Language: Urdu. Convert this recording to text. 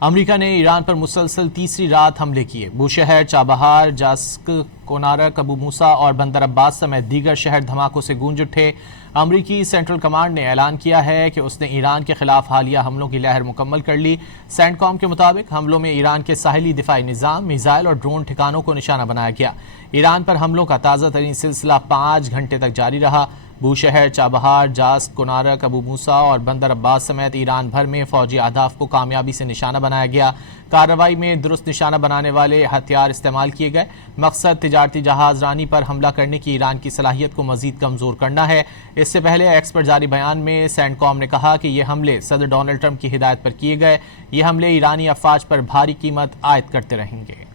امریکہ نے ایران پر مسلسل تیسری رات حملے کیے۔ بوشہر، چابہار، جاسک، کونارک، ابو موسیٰ اور بندر عباس سمیت دیگر شہر دھماکوں سے گونج اٹھے۔ امریکی سینٹرل کمانڈ نے اعلان کیا ہے کہ اس نے ایران کے خلاف حالیہ حملوں کی لہر مکمل کر لی۔ سینٹ کام کے مطابق حملوں میں ایران کے ساحلی دفاعی نظام، میزائل اور ڈرون ٹھکانوں کو نشانہ بنایا گیا۔ ایران پر حملوں کا تازہ ترین سلسلہ 5 گھنٹے تک جاری رہا۔ بوشہر، چابہار، جاسک، کونارک، ابو موسیٰ اور بندر عباس سمیت ایران بھر میں فوجی اہداف کو کامیابی سے نشانہ بنایا گیا۔ کارروائی میں درست نشانہ بنانے والے ہتھیار استعمال کیے گئے۔ مقصد تجارتی جہاز رانی پر حملہ کرنے کی ایران کی صلاحیت کو مزید کمزور کرنا ہے۔ اس سے پہلے ایکس پر جاری بیان میں سینٹ کام نے کہا کہ یہ حملے صدر ڈونلڈ ٹرمپ کی ہدایت پر کیے گئے۔ یہ حملے ایرانی افواج پر بھاری قیمت عائد کرتے رہیں گے۔